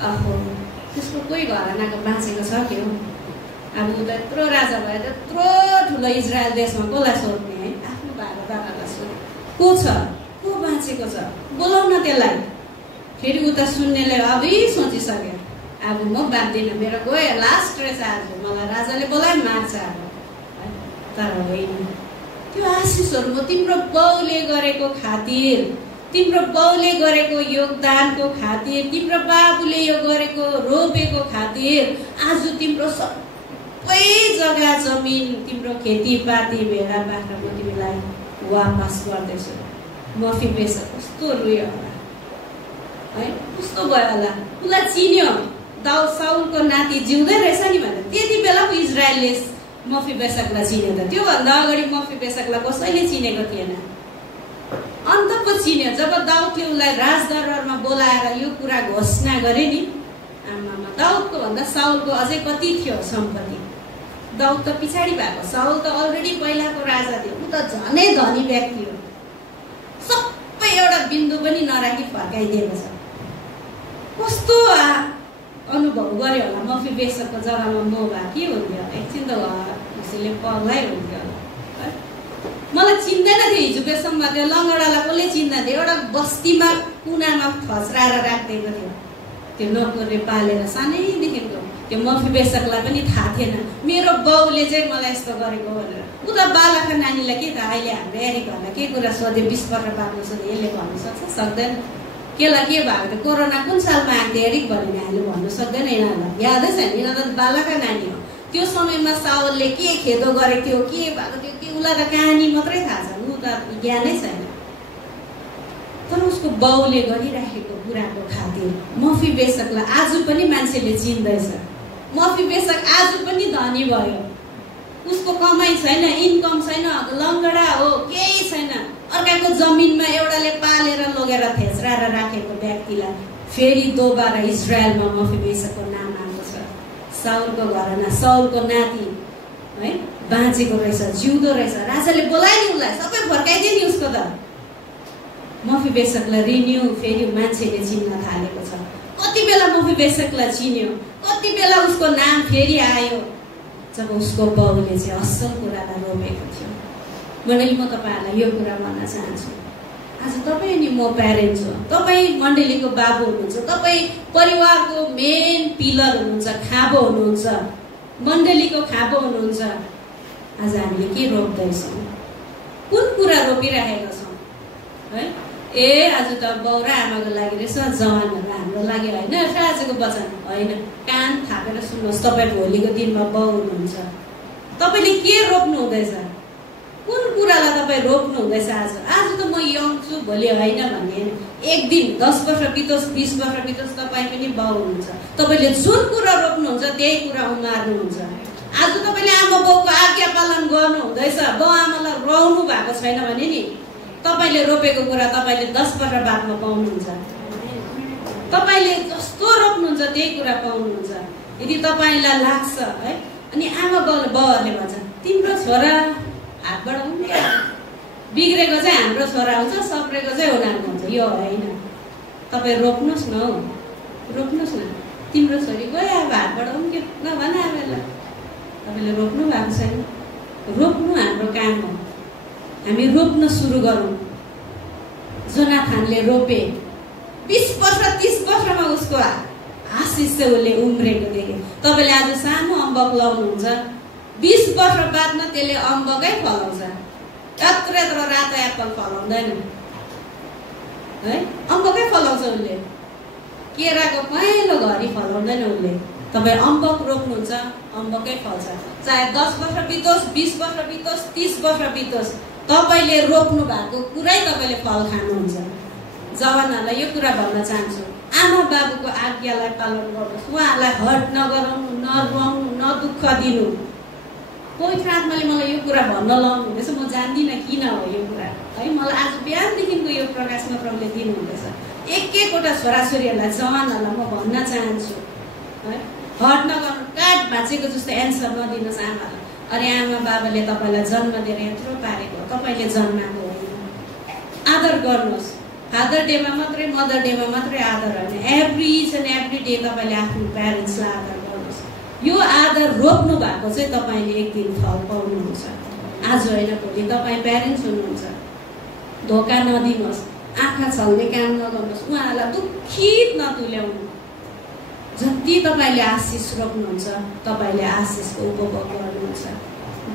अहो त्यसको कोही घरानाको बाँचेको छ के हो। अब ऊ त यत्रो राजा भयो, त्यत्रो ठुलो इजरायल देशमा कसलाई सोध्ने है, आफ्नो भाइ दादालाई सोध्ने को छ, को बाँचेको छ, बोलाउन त्यसलाई। फेरि उता सुन्नेले अभि सोचिसक्यो, अब म बाँच्दिनँ, मेरो गयो लास्ट रहेछ आज, मलाई राजाले बोलाइ मार्छ अब। तर होइन, त्यो आशिषहरू म तिम्रो बाउले गरेको खातिर, तिम्रो बाउले गरेको योगदानको खातिर, तिम्रो बाबुले यो गरेको रोपेको खातिर आज तिम्रो सबै जग्गा जमिन, तिम्रो खेतीपाती, भेडा बाख्रा म तिमीलाई वापस गर्दैछु। मफी बेस कस्तो रुयो होला है कस्तो भयो होला उसलाई चिन्यो दाउद साउलको नाति जिउँदै रहेछ नि भनेर त्यति बेला पो इजरायलले मफीबेसकलाई चिन्यो त त्योभन्दा अगाडि मफीबेसकलाई कसैले चिनेको थिएन अन्त पो चिन्यो जब दाउदले उसलाई राजदरबारमा बोलाएर यो कुरा घोषणा गरे नि आमामा दाउदको भन्दा साउलको अझै कति थियो सम्पत्ति दाउद त पछाडि भएको साउल त अलरेडी पहिलाको राजा थियो ऊ त झनै धनी व्यक्ति हो सबै एउटा बिन्दु पनि नराखी फर्काइदिएको छ कस्तो अनुभव गर्यो होला मफीबेसकको जग्गामा म भए के हुन्थ्यो एकछिन त उसले पगलै हुन्थ्यो होला मलाई चिन्दैन थियो हिजोसम्म त्यो लङ्गडालाई कसले चिन्दैन थियो एउटा बस्तीमा कुनामा थस्राएर राखिदिएको थियो त्यो नोकरले पालेर सानैदेखिको त्यो मफीबेसकलाई पनि थाहा थिएन मेरो बाउले चाहिँ मलाई यस्तो गरेको भनेर ऊ त बालकका नानीलाई के त अहिले हाम्रो एरिकहरूलाई के कुरा सोध्यो 20 वर्ष बादमा सोध्यो यसले भन्नु सक्छ सक्दैन केलाई के भएको थियो कोरोना कुन सालमा आएको थियो एरिक भन्यो हामीले भन्नु सक्दैन यिनीहरूलाई यादै छैन यिनीहरू त बालकका नानी हो त्यो समयमा साउलले के खेदो गरेको थियो के भएको थियो के उसलाई त कहानी मात्रै थाहा छ ऊ त ज्ञानै छैन तर उसको बाउले गरिराखेको कुराको खातिर मफीबेसकलाई आज पनि मान्छेले चिन्दैछ मफीबेसक आज पनि धनी भयो उसको कमाइ छैन इन्कम छैन लङ्गडा हो केही छैन अर्काको जमिनमा एउटाले पालेर लगेर थेच्राएर राखेको व्यक्तिलाई फेरि दोबारा इजरायलमा मफीबेसकको नाम आएको छ साउलको घरमा साउलको नाति है बाँचेको रहेछ जिउँदो रहेछ राजाले बोलायो नि उसलाई सबै फर्काइदियो नि उसको त मफीबेसकलाई रिन्यू फेरि मान्छेले चिन्न थालेको छ कति बेला मफीबेसकलाई चिन्यो कति बेला उसको नाम फेरि आयो जब उसको बाउले चाहिँ असल कुरालाई रोपेको थियो मण्डली म तपाईँहरूलाई यो कुरा भन्न चाहन्छु आज तपाईँ अनि म प्यारेन्ट्स हो तपाईँ मण्डलीको बाबु हुनुहुन्छ तपाईँ परिवारको मेन पिलर हुनुहुन्छ खाँबो हुनुहुन्छ मण्डलीको खाँबो हुनुहुन्छ आज हामीले के रोप्दैछौँ कुन कुरा रोपिरहेका छौँ है ए आज त बाउ र आमाको लागि रहेछ जवानहरू हाम्रो लागि होइन आजको वचन होइन कान थापेर सुन्नुहोस् तपाईँ भोलिको दिनमा बाउ हुनुहुन्छ तपाईँले के रोप्नु हुँदैछ कुन कुरालाई तपाईँ रोप्नु हुँदैछ आज त म यङ छु भोलि होइन भन्ने एक दिन 10 वर्ष बितोस् 20 वर्ष बितोस् तपाईँ पनि बाउ हुनुहुन्छ तपाईँले जुन कुरा रोप्नुहुन्छ त्यही कुरा उमार्नुहुन्छ आज तपाईँले आमा बाउको आज्ञा पालन गर्नु हुँदैछ बाउ आमालाई रहनु भएको छैन भने नि तपाईले रोपेको कुरा तपाईले 10 वर्ष बादमा पाउनुहुन्छ तपाईले जस्तो रोप्नुहुन्छ त्यही कुरा पाउनुहुन्छ यदि तपाईलाई लाग्छ है अनि आमा बाउहरूले भन्छ तिम्रो छोरा हात बढाउनु बिग्रेको चाहिँ हाम्रो छोरा हुन्छ सप्रेको चाहिँ उनीहरूको हुन्छ यो होइन तपाईँ रोप्नुहोस् न हौ रोप्नुहोस् न तिम्रो छोरी गयो अब हात बढाउनु के नभन आमालाई तपाईँले रोप्नु भएको छैन रोप्नु हाम्रो काम हो हामी रोप्न सुरु गरौँ जोनाथानले रोपे 20 वर्ष 30 वर्षमा उसको आशिष चाहिँ उसले उम्रेको देखे तपाईँले आज सानो अम्बक लाउनुहुन्छ 20 वर्ष बादमा त्यसले अम्बकै फलाउँछ यत्रो यत्रो रातो एप्पल फलाउँदैन है अम्बकै फलाउँछ उसले केराको पहेँलो घरी फलाउँदैन उसले तपाईँ अम्बक रोप्नुहुन्छ अम्बकै फल्छ चाहे 10 वर्ष बितोस् 20 वर्ष बितोस् 30 वर्ष बितोस् तपाईले रोप्नु भएको कुरै तपाईले फल खानुहुन्छ जवानहरूलाई यो कुरा भन्न चाहन्छु आमा बाबुको आज्ञालाई पालन गर्नुहोस् उहाँहरूलाई हर्ट नगराउनु नरुवाउनु न दुःख दिनु पवित्र आत्माले मलाई यो कुरा भन्न लाउनु हुँदैछ म जान्दिनँ किन हो यो कुरा है मलाई आज बिहानदेखिको यो प्रकाशमा प्रभुले दिनुहुँदैछ एक-एकवटा छोराछोरीहरूलाई जवानहरूलाई म भन्न चाहन्छु है हर्ट नगर्नु काट भाँचेको जस्तो एन्सर नदिनुहोस् आमालाई अरे आमा बाबाले तपाईँलाई जन्म दिएर यत्रो पारेको तपाईँले जन्माएको होइन आदर गर्नुहोस् फादर डेमा मात्रै मदर डेमा मात्रै आदर होइन एभ्री डे तपाईँले आफ्नो प्यारेन्ट्सलाई आदर गर्नुहोस् यो आदर रोप्नु भएको चाहिँ तपाईँले एक दिन फल पाउनुहुन्छ आज होइन भोलि तपाईँ प्यारेन्ट्स हुनुहुन्छ धोका नदिनुहोस् आँखा छल्ने काम नगर्नुहोस् उहाँहरूलाई दुखित नतुल्याउनु जति तपाईँले आशिष रोप्नुहुन्छ तपाईँले आशिषको उपभोग गर्नुहुन्छ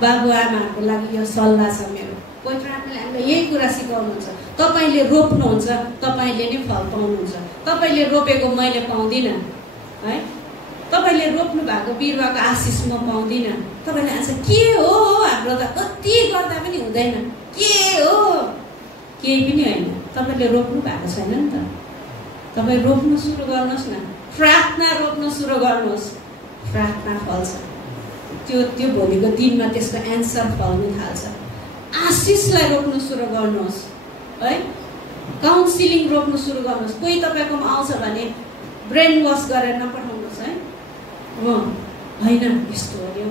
बाबुआमाहरूको लागि यो सल्लाह छ मेरो पवित्र आत्माले हामीलाई यही कुरा सिकाउनुहुन्छ तपाईँले रोप्नुहुन्छ तपाईँले नै फल पाउनुहुन्छ तपाईँले रोपेको मैले पाउँदिनँ है तपाईँले रोप्नु भएको बिरुवाको आशिष म पाउँदिनँ तपाईँले आज के हो हाम्रो त कति गर्दा पनि हुँदैन के हो केही पनि होइन तपाईँले रोप्नु भएको छैन नि त तपाईँ रोप्न सुरु गर्नुहोस् न, प्रार्थना रोप्न सुरु गर्नुहोस्, प्रार्थना फल्छ। त्यो भोलिको दिनमा त्यसको एन्सर फल्नु थाल्छ। आशिषलाई रोप्न सुरु गर्नुहोस् है, काउन्सिलिङ रोप्न सुरु गर्नुहोस्। कोही तपाईँकोमा आउँछ भने ब्रेन वास गरेर नपठाउनुहोस् है, होइन यस्तो हो,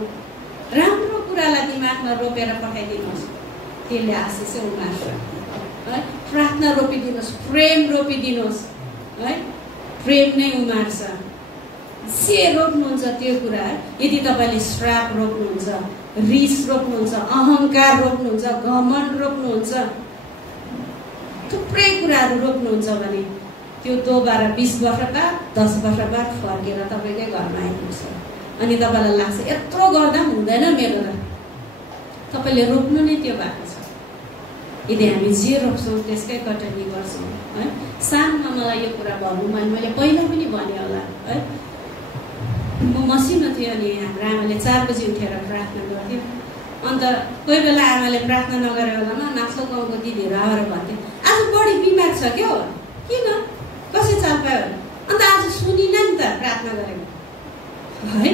राम्रो कुरालाई दिमागमा रोपेर पठाइदिनुहोस्, त्यसले आशिष चाहिँ उमार्छ है। प्रार्थना रोपिदिनुहोस्, प्रेम रोपिदिनुहोस् है, प्रेम नै उमार्छ। जे रोप्नुहुन्छ त्यो कुरा, यदि तपाईँले श्राप रोप्नुहुन्छ, रिस रोप्नुहुन्छ, अहङ्कार रोप्नुहुन्छ, घमण्ड रोप्नुहुन्छ, थुप्रै कुराहरू रोप्नुहुन्छ भने त्यो दोबारा 20 वर्ष बाद 10 वर्ष बाद फर्केर तपाईँकै घरमा आइपुग्छ। अनि तपाईँलाई लाग्छ यत्रो गर्दा पनि हुँदैन मेरो त। तपाईँले रोप्नु नै त्यो भएको छ। यदि हामी जे रोप्छौँ त्यसकै कटनी गर्छौँ है। सानोमा मलाई यो कुरा भन्नु मैले पहिला पनि भने होला है। म मसिनो थियो अनि हाम्रो आमाले 4 बजी उठेर प्रार्थना गर्थ्यो। अन्त कोही बेला आमाले प्रार्थना नगरे बेलामा नाच्लो गाउँको दिदीहरू आएर भन्थे, आज बढी बिमार छ क्या हो, किन कसै चाल पायो? अन्त आज सुनिन नि त प्रार्थना गरेको है।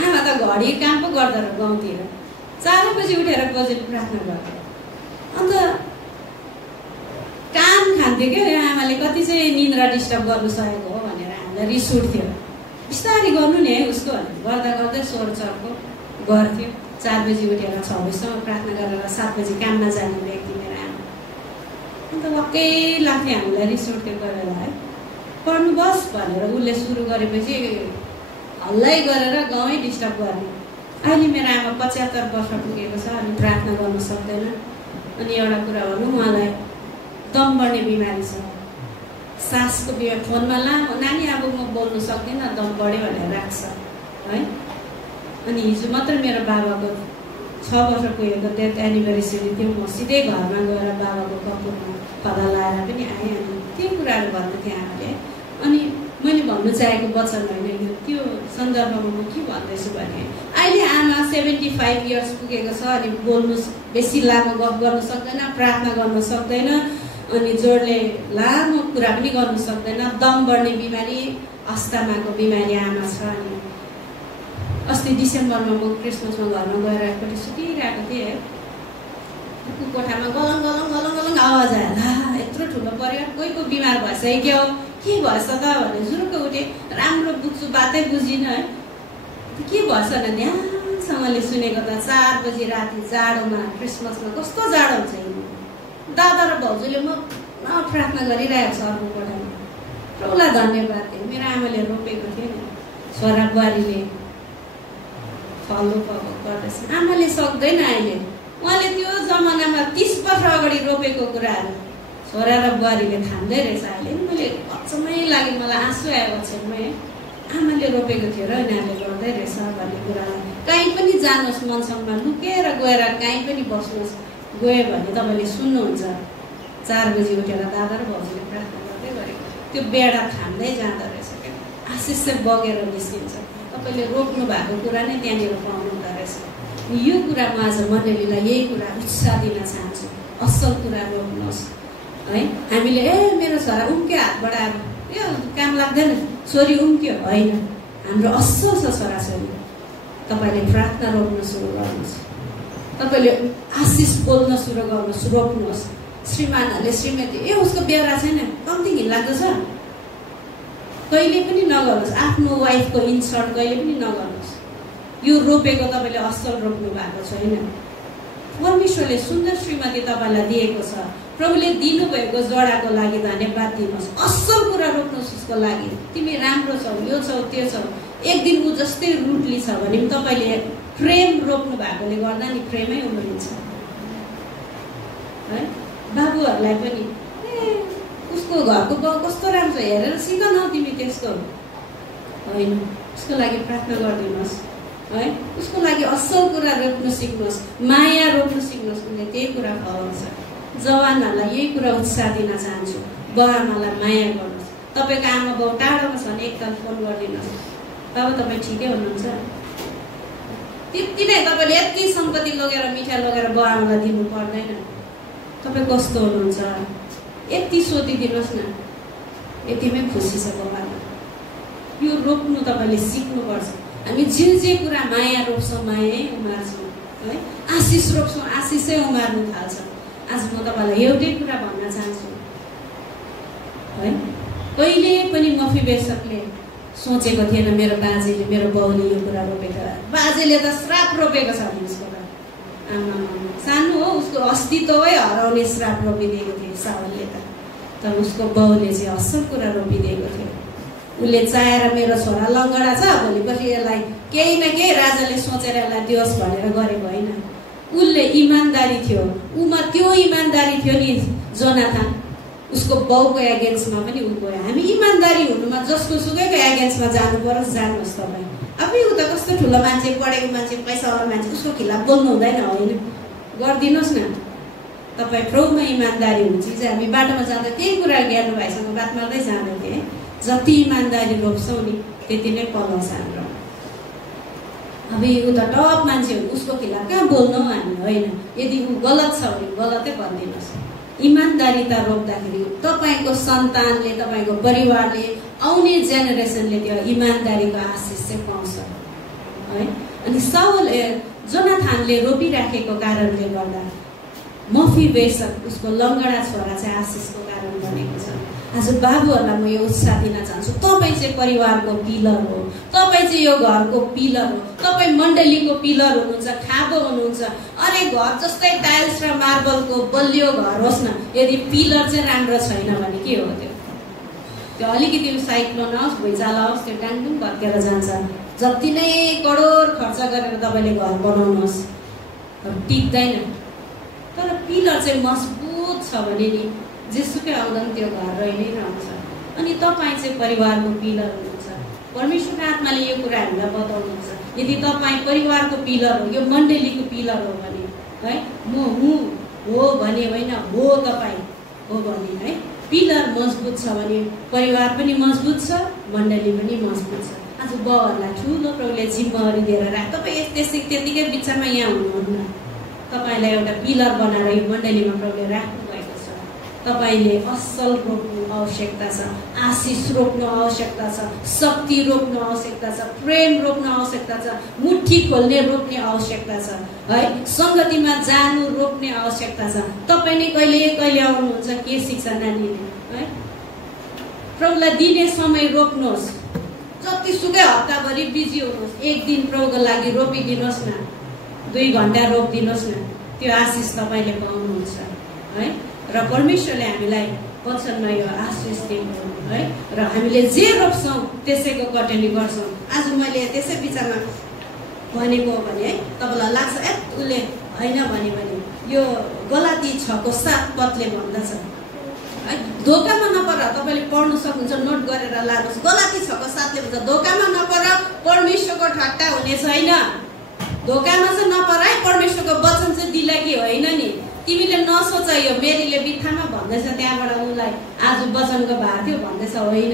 आमा त घडी काम पो गर्दा रह गाउँतिर 4 बजी उठेर बजेर प्रार्थना गर्थ्यो। अन्त काम खान्थ्यो क्या आमाले, कति चाहिँ निन्द्रा डिस्टर्ब गर्नु सकेको हो भनेर हामीलाई रिस उठ्थ्यो। बिस्तारै गर्नु नि है उसको गर्दा गर्दै स्वर चर्को गर्थ्यो। 4 बजी उठेर 6 बजीसम्म प्रार्थना गरेर 7 बजी काममा जाने व्यक्ति मेरो आमा। अन्त वाक्कै लाग्थ्यो हामीलाई, रिस उठ्थ्यो कोही बेला है। पढ्नु बस भनेर उसले सुरु गरेपछि हल्लै गरेर गाउँै डिस्टर्ब गर्ने। अहिले मेरो आमा 75 वर्ष पुगेको छ अनि प्रार्थना गर्न सक्दैन। अनि एउटा कुरा भनौँ, उहाँलाई दम बढ्ने बिमारी छ, सासको बिमारी। फोनमा लामो नानी अब म बोल्नु सक्दिनँ, दम बढ्यो भनेर राख्छ है। अनि हिजो मात्र मेरो बाबाको 6 वर्ष पुगेको डेथ एनिभर्सरी थियो। म सिधै घरमा गएर बाबाको कपुरमा खदा लाएर पनि आएँ। अनि त्यो कुराहरू भन्नु थियो आमाले। अनि मैले भन्नु चाहेको वचन होइन त्यो सन्दर्भमा म के भन्दैछु भने, अहिले आमा 75 इयर्स पुगेको छ अनि बोल्नु बेसी लामो गफ गर्न सक्दैन, प्रार्थना गर्न सक्दैन, अनि जोडले लामो कुरा पनि गर्नु सक्दैन। दम बढ्ने बिमारी, अस्थमाको बिमारी आमा छ। अनि अस्ति डिसेम्बरमा म क्रिसमसमा घरमा गएर एकपट्टि सुतिरहेको थिएँ है। कोठामा गलङ गलङ गलङ गलङ आवाज आयो, ला यत्रो ठुलो परिवार कोहीको बिमार भइसक्यो, के भएछ त भने जुरुक्क उठेँ। राम्रो बुझ्छु, बातै बुझिनँ है। के भएछ भने ध्यानसँगले सुनेको त 4 बजी राति जाडोमा, क्रिसमसमा कस्तो जाडो हुन्छ। दादा र भाउजूले म प्रार्थना गरिरहेको छ अर्को कोठामा। प्रभुलाई धन्यवाद दियो, मेरो आमाले रोपेको थियो नि, छोरा बुहारीले फलो गर्दैछ। आमाले सक्दैन अहिले, उहाँले त्यो जमानामा 30 वर्ष अगाडि रोपेको कुराहरू छोरा र बुहारीले थाम्दै रहेछ अहिले। मैले अचम्मै लाग्यो, मलाई आँसु आयो अचम्मै। आमाले रोपेको थियो र यिनीहरूले गर्दै रहेछ भन्ने कुरालाई। कहीँ पनि जानुहोस्, मनसम्ममा लुकेर गएर कहीँ पनि बस्नुहोस्, गयो भने तपाईँले सुन्नुहुन्छ 4 बजी उठेर दादा र भाउजूले प्रार्थना गर्दै गरेको त्यो बेडा थाम्दै जाँदो रहेछ क्या। आशिष चाहिँ बगेर निस्किन्छ। तपाईँले रोप्नु भएको कुरा नै त्यहाँनिर पाउनु हुँदो रहेछ। यो कुरा म आज मण्डलीलाई यही कुरा उत्साह दिन चाहन्छु, असल कुरा रोप्नुहोस् है। हामीले मेरो छोरा उम्क्यो हातबाट अब यो काम लाग्दैन, छोरी उम्क्यो, होइन। हाम्रो असल छ छोराछोरी। तपाईँले प्रार्थना रोप्न सुरु गर्नुहोस्, तपाईँले आशिष बोल्न सुरु गर्नुहोस्, रोप्नुहोस्। श्रीमानहरूले श्रीमती उसको बेहोरा छैन, कम्ती घिनलाग्दो छ, कहिले पनि नगर्नुहोस्। आफ्नो वाइफको इन्सल्ट कहिले पनि नगर्नुहोस्। यो रोपेको तपाईँले असल रोप्नु भएको छैन। परमेश्वरले सुन्दर श्रीमती तपाईँलाई दिएको छ। प्रभुले दिनुभएको जडाको लागि धन्यवाद दिनुहोस्। असल कुरा रोप्नुहोस् उसको लागि। तिमी राम्रो छौ, यो छौ, त्यो छौ। एक दिन ऊ जस्तै रुटली छ भने पनि तपाईँले प्रेम रोप्नु भएकोले गर्दा नि प्रेमै उम्रिन्छ है। बाबुहरूलाई पनि उसको घरको बाउ कस्तो राम्रो हेरेर सिक न तिमी त्यस्तो होइन। उसको लागि प्रार्थना गरिदिनुहोस् है। उसको लागि असल कुरा रोप्नु सिक्नुहोस्, माया रोप्नु सिक्नुहोस्, उसले त्यही कुरा फलाउँछ। जवानहरूलाई यही कुरा उत्साह दिन चाहन्छु, बाबुआमालाई माया गर्नुहोस्। तपाईँको आमा बाउ टाढोमा छ भने एकताल फोन गरिदिनुहोस्, बाबा तपाईँ ठिकै हुनुहुन्छ? त्यति नै। तपाईँले यति सम्पत्ति लगेर मिठाई लगेर बाबुआमालाई दिनु पर्दैन। तपाईँ कस्तो हुनुहुन्छ यति सोधिदिनुहोस् न। यतिमै खुसी छ भगवान्। यो रोप्नु तपाईँले सिक्नुपर्छ। हामी जे कुरा माया रोप्छौँ माया उमार्छौँ है, आशिष रोप्छौँ आशिषै उमार्नु थाल्छ। आज म तपाईँलाई एउटै कुरा भन्न चाहन्छु है, कहिले पनि मफिबेसकले सोचेको थिएन मेरो बाजेले मेरो बाउले यो कुरा रोपेको। बाजेले त श्राप रोपेको छ उसको त, आमा सानो हो उसको अस्तित्वै हराउने श्राप रोपिदिएको थियो साउलले त। तर उसको बाउले चाहिँ असल कुरा रोपिदिएको थियो। उसले चाहेर मेरो छोरा लङ्गडा छ भोलिपछि यसलाई केही न केही राजाले सोचेर यसलाई दियोस् भनेर गरेको होइन। उसले इमान्दारी थियो, उमा त्यो इमान्दारी थियो नि जोनाथन, उसको बाउको एगेन्स्टमा पनि ऊ गयो। हामी इमान्दारी हुनुमा जसको सुकैको एगेन्स्टमा जानु परोस् जानुहोस् तपाईँ। अब ऊ त कस्तो ठुलो मान्छे पढेको मान्छे पैसावाला मान्छे उसको खिलाफ बोल्नु हुँदैन होइन, गरिदिनुहोस् न। तपाईँ प्रभुमा इमान्दारी हुन्छ चाहिँ हामी बाटोमा जाँदा त्यही कुरा ज्ञानु भाइसँग बात मार्दै जाँदै थिएँ। जति इमान्दारी रोप्छौँ नि त्यति नै पलाउँछ हाम्रो। अब ऊ त टप मान्छे हो उसको खिलाफ कहाँ बोल्नु हामी होइन। यदि ऊ गलत छ भने गलतै भनिदिनुहोस्। इमान्दारिता रोप्दाखेरि तपाईँको सन्तानले तपाईँको परिवारले आउने जेनेरेसनले त्यो इमान्दारीको आशिष चाहिँ पाउँछ है। अनि साउल जोनाथानले रोपिराखेको कारणले गर्दा मफिबेसक उसको लङ्गडा छोरा चाहिँ आशिषको कारण बनेको छ। आज बाबुहरूलाई म यो उत्साह दिन चाहन्छु, तपाईँ चाहिँ परिवारको पिलर हो, तपाईँ चाहिँ यो घरको पिलर हो, तपाईँ मण्डलीको पिलर हुनुहुन्छ, खाबो हुनुहुन्छ। अरे घर जस्तै टाइल्स र मार्बलको बलियो घर होस् न, यदि पिलर चाहिँ राम्रो छैन भने के हो त्यो अलिकति साइक्लोन आओस् भुइँचालो आओस् त्यो डाङडुङ भत्केर जान्छ। जति नै करोड खर्च गरेर तपाईँले घर बनाउनुहोस् टिक्दैन। तर पिलर चाहिँ मजबुत छ भने नि जेसुकै आउँदा पनि त्यो घर रहि नै रहन्छ। अनि तपाईँ चाहिँ परिवारको पिलर हुनुहुन्छ। परमेश्वरको आत्माले यो कुरा हामीलाई बताउनुहुन्छ, यदि तपाईँ परिवारको पिलर हो, यो मण्डलीको पिलर हो भने है, म हुँ हो भने होइन, हो तपाईँ हो भने है, पिलर मजबुत छ भने परिवार पनि मजबुत छ, मण्डली पनि मजबुत छ। आज बाउहरूलाई ठुलो प्रभुले जिम्मेवारी दिएर राख, तपाईँ त्यतिकै बिचमा यहाँ हुनुहुन्न। तपाईँलाई एउटा पिलर बनाएर यो मण्डलीमा प्रभुले राख्नु भएको छ। तपाईँले असल रोप्नु आवश्यकता छ, आशिष रोप्नु आवश्यकता छ, शक्ति रोप्नु आवश्यकता छ, प्रेम रोप्नु आवश्यकता छ, मुठी खोल्ने रोप्ने आवश्यकता छ है, सङ्गतिमा जानु रोप्ने आवश्यकता छ। तपाईँ नै कहिले कहिले आउनुहुन्छ के सिक्छ नानीले है, प्रभुलाई दिने समय रोप्नुहोस्। जतिसुकै हप्ताभरि बिजी हुनुहोस्, एक दिन प्रभुको लागि रोपिदिनुहोस् न, 2 घन्टा रोपिदिनुहोस् न, त्यो आशिष तपाईँले पाउनुहुन्छ है। र परमेश्वरले हामीलाई वचनमा यो आशिष दिनु है, र हामीले जे रोप्छौँ त्यसैको कटनी गर्छौँ। आज मैले त्यसै बिचमा भनेको भने है, तपाईँलाई लाग्छ उसले होइन भने यो गलाती 6:7 पदले भन्दछ है, धोकामा नपर। तपाईँले पढ्नु सक्नुहुन्छ, नोट गरेर लानुहोस्। गलाती 6:7ले भन्छ धोकामा नपर, परमेश्वरको ठट्टा हुने छैन। धोकामा चाहिँ नपर है, परमेश्वरको वचन चाहिँ दिलाकी होइन नि। तिमीले नसोच यो मेरीले बित्थामा भन्दैछ त्यहाँबाट उसलाई आज वचनको भार थियो भन्दैछ, होइन।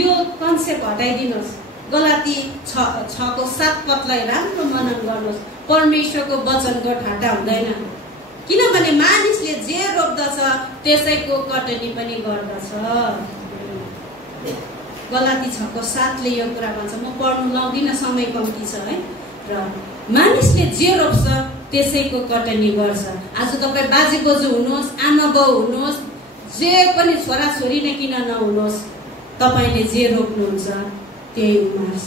यो कन्सेप्ट हटाइदिनुहोस्। गलाती 6:7 पदलाई राम्रो मनन गर्नुहोस्। परमेश्वरको वचनको ठट्टा हुँदैन, किनभने मानिसले जे रोप्दछ त्यसैको कटनी पनि गर्दछ। गलाती 6:7ले यो कुरा भन्छ। म पढ्नु लाउँदिनँ, समय कम्ती छ है। र मानिसले जे रोप्छ त्यसैको कटनी गर्छ। आज तपाईँ बाजे बोजू हुनुहोस्, आमा बाउ हुनुहोस्, जे पनि छोराछोरी नै किन नहुनुहोस्, तपाईँले जे रोप्नुहुन्छ त्यही उमार्छ,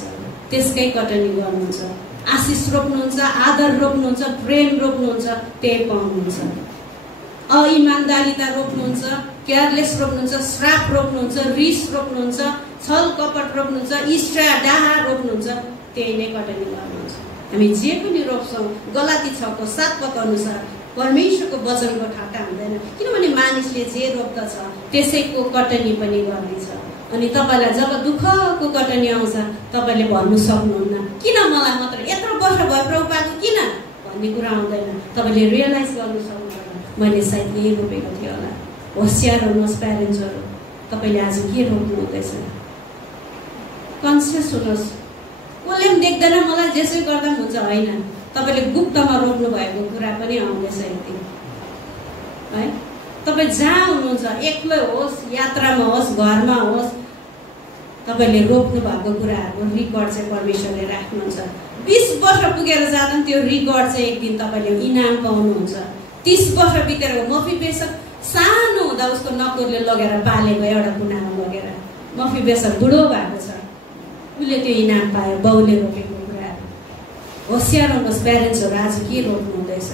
त्यसकै कटनी गर्नुहुन्छ। आशिष रोप्नुहुन्छ, आदर रोप्नुहुन्छ, प्रेम रोप्नुहुन्छ, त्यही पाउनुहुन्छ। अइमान्दारिता रोप्नुहुन्छ, केयरलेस रोप्नुहुन्छ, श्राप रोप्नुहुन्छ, रिस रोप्नुहुन्छ, छल कपट रोप्नुहुन्छ, इष्टा डाहा रोप्नुहुन्छ, त्यही नै कटनी गर्नुहुन्छ। हामी जे पनि रोप्छौँ गलाती 6:7 पद अनुसार परमेश्वरको वचनको ठट्टा हुँदैन, किनभने मानिसले जे रोप्दछ त्यसैको कटनी पनि गर्नेछ। अनि तपाईँलाई जब दुःखको कटनी आउँछ तपाईँले भन्नु सक्नुहुन्न, किन मलाई मात्र यत्रो वर्ष भयो प्रभु पाएको किन भन्ने कुरा आउँदैन। तपाईँले रियलाइज गर्नु सक्नुहुन्न, मैले सायद यही रोपेको थिएँ होला। होसियार हुनुहोस् प्यारेन्ट्सहरू, तपाईँले आज के रोप्नु हुँदैछ, कन्सियस हुनुहोस्। कसले पनि देख्दैन मलाई जेसै गर्दा पनि हुन्छ, होइन। तपाईँले गुप्तमा रोप्नु भएको कुरा पनि आउँदैछ एक दिन है। तपाईँ जहाँ हुनुहुन्छ, एक्लै होस्, यात्रामा होस्, घरमा होस्, तपाईँले रोप्नु भएको कुराहरूको रिकर्ड चाहिँ परमेश्वरले राख्नुहुन्छ। 20 वर्ष पुगेर जाँदा पनि त्यो रिकर्ड चाहिँ एक दिन तपाईँले इनाम पाउनुहुन्छ। 30 वर्ष बितेर मफीबेसक सानो हुँदा उसको नोकरले लगेर पालेको एउटा कुनामा लगेर मफीबेसक बुढो भएको छ, उसले त्यो इनाम पायो बाउले रोपेको कुराहरू। होसियार हुनुहोस् प्यारेन्ट्सहरू, आज के रोप्नु हुँदैछ?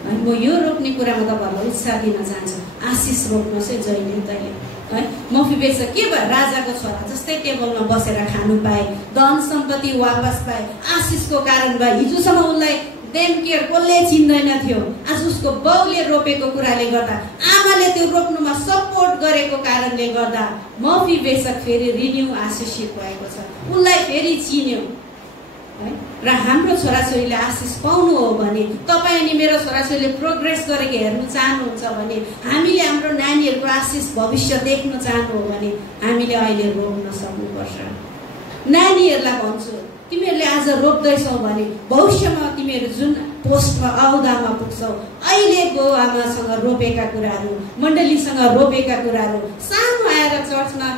म यो रोप्ने कुरामा तपाईँहरूलाई उत्साह दिन चाहन्छु। आशिष रोप्नुहोस् है जहिले तैँले है। मफीबेसक के भयो? राजाको छोरा जस्तै टेबलमा बसेर खानु पाए, धन सम्पत्ति वापस पाए, आशिषको कारण भयो। हिजोसम्म उसलाई देन केयर कसले चिन्दैन थियो, आज उसको बाउले रोपेको कुराले गर्दा, आमाले त्यो रोप्नुमा सपोर्ट गरेको कारणले गर्दा मफीबेसक फेरि रिन्यू आशिषित भएको छ, उसलाई फेरि चिन्यो है। र हाम्रो छोराछोरीले आशिष पाउनु हो भने, तपाईँ अनि मेरो छोराछोरीले प्रोग्रेस गरेको हेर्नु चाहनुहुन्छ भने, हामीले हाम्रो नानीहरूको आशिष भविष्य देख्न चाहनु हो भने हामीले अहिले रोप्न सक्नुपर्छ। नानीहरूलाई भन्छु, तिमीहरूले आज रोप्दैछौ भने भविष्यमा तिमीहरू जुन पोस्टमा अहोदामा पुग्छौ, अहिलेको आमासँग रोपेका कुराहरू, मण्डलीसँग रोपेका कुराहरू, सानो आएर चर्चमा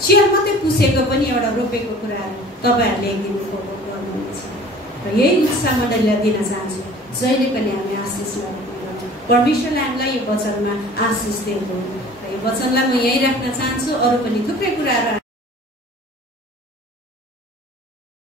चेयर मात्रै पुसेको पनि एउटा रोपेको कुराहरू तपाईँहरूले एक दिन उपभोग गर्नुहुनेछ। र यही उत्साह मण्डलीलाई दिन चाहन्छु। जहिले पनि हामी आशिषलाई रोप्नु, परमेश्वरले हामीलाई यो वचनमा आशिष दिएको हो। र यो वचनलाई म यहीँ राख्न चाहन्छु। अरू पनि थुप्रै कुराहरू